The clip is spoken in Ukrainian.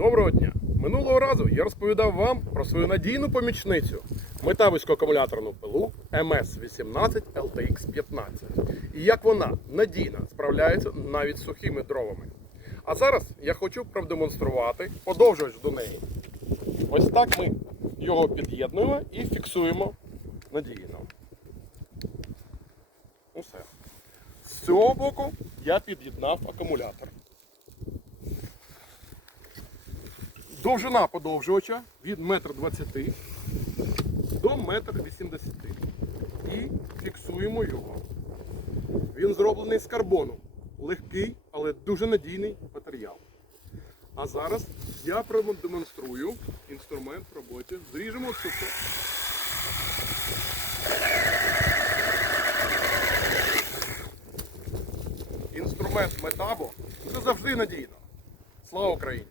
Доброго дня! Минулого разу я розповідав вам про свою надійну помічницю метависько акумуляторну пилу MS18 LTX 15 і як вона надійно справляється навіть з сухими дровами. А зараз я хочу продемонструвати подовжувач до неї. Ось так ми його під'єднуємо і фіксуємо надійно. Усе. З цього боку я під'єднав акумулятор. Довжина подовжувача від 1,20 м до 1,80 м. І фіксуємо його. Він зроблений з карбону. Легкий, але дуже надійний матеріал. А зараз я продемонструю інструмент в роботі. Зріжемо цукор. Інструмент метабо це завжди надійно. Слава Україні!